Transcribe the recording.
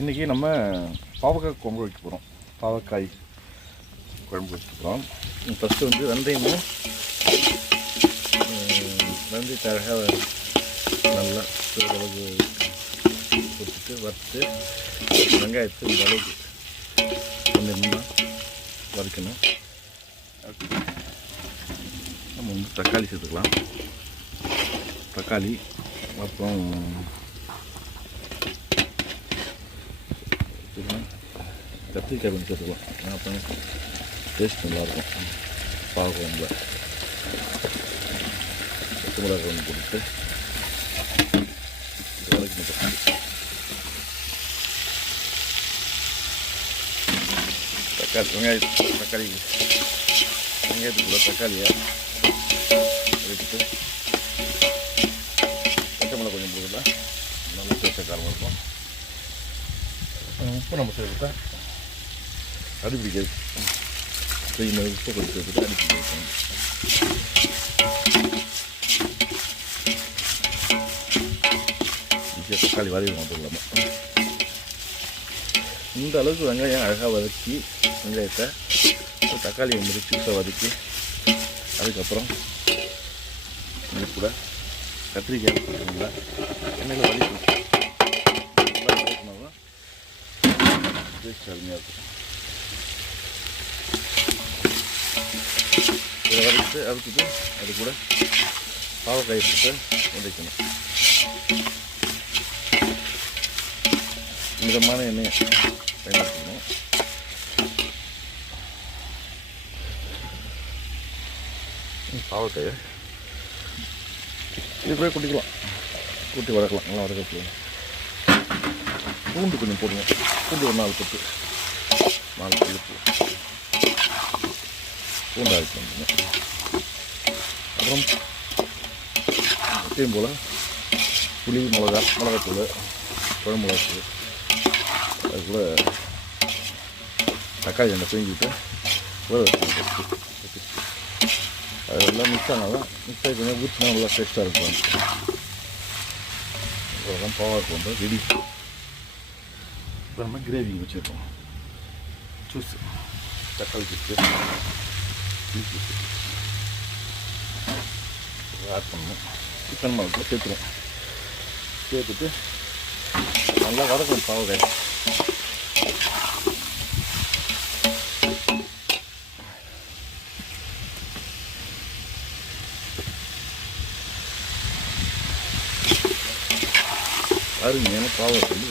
இன்றைக்கி நம்ம பாவக்காய் குழம்பு வைக்க போகிறோம். பாவக்காய் குழம்பு வைக்க போகிறோம். ஃபஸ்ட்டு வந்து வெந்தயத்தையாக நல்லா ஓரளவு கொடுத்துட்டு வறுத்து வெங்காயத்தை இந்த அளவுக்கு கொஞ்சமாக வறுக்கணும். நம்ம வந்து தக்காளி சேர்த்துக்கலாம். தக்காளி அப்புறம் கத்திரிக்காய் கொஞ்சம் சேர்த்துக்கலாம். அப்போ டேஸ்ட் நல்லாயிருக்கும். பாவக்குழம்புல பச்சை மிளகாய் கொஞ்சம் போட்டு வதக்கணும். தக்காளி வெங்காயத்துக்குள்ள தக்காளியை வச்சுட்டு பச்சை மிளகாய் கொஞ்சம் போட்டுக்கலாம். நல்லா டேஸ்ட்டாக காரமாக இருக்கும். உப்பு நம்ம சேர்த்துட்டா அடிப்பிடிக்காது. செய்யும்போது உப்பு கொஞ்சம் சேர்த்துட்டு அடிப்பிடிக்கணும். ஈஸியாக தக்காளி வதக்கி இல்லாமல் இந்த அளவுக்கு வெங்காயம் அழகாக வதக்கி வெங்காயத்தை தக்காளியை மாதிரி சிப்ஸாக வதக்கி அதுக்கப்புறம் இது கூட கத்திரிக்காய் போட்டுங்களா எண்ணெயில் வதக்கணும். நல்லா வதக்கினா தான் டேஸ்ட் அருமையாக இருக்கும். இதை வதக்கிட்டு அறுத்துட்டு அது கூட பாவக்காயை போட்டு வதக்கணும். மிதமான எண்ணெயை பயன்படுத்தணும். பாவக்காயை இது கூட குட்டிக்கலாம், கூட்டி வதக்கலாம். நல்லா வதக்கலாம். பூண்டு கொஞ்சம் போடுங்க. பூண்டு ஒரு 4 கொத்து 4 இழுப்பு பூண்டு ஆகிக்கணும். அப்புறம் எப்பயும் போல் புளி மிளகாத்தூள் குழம்பு மிளகாத்தூள் அதுக்குள்ளே தக்காளி எண்ணெய் பிழிஞ்சிட்டு ஊற வச்சுக்கணும். அதெல்லாம் மிக்ஸ் ஆனால் தான் மிக்ஸ் ஆகி கொஞ்சம் ஊற்றினா நல்லா டேஸ்ட்டாக இருக்கும். அப்புறம் பாவக்காய் வந்து ரெடி. இப்போ நம்ம கிரேவி வச்சுருக்கோம். ஜூஸு தக்காளி ஜூஸு ஆட் பண்ணணும். சிக்கன் மசாலா சேர்த்துருவோம். சேர்த்துட்டு நல்லா வதக்கணும் பாவக்காய். அருமையான பாவக்காய்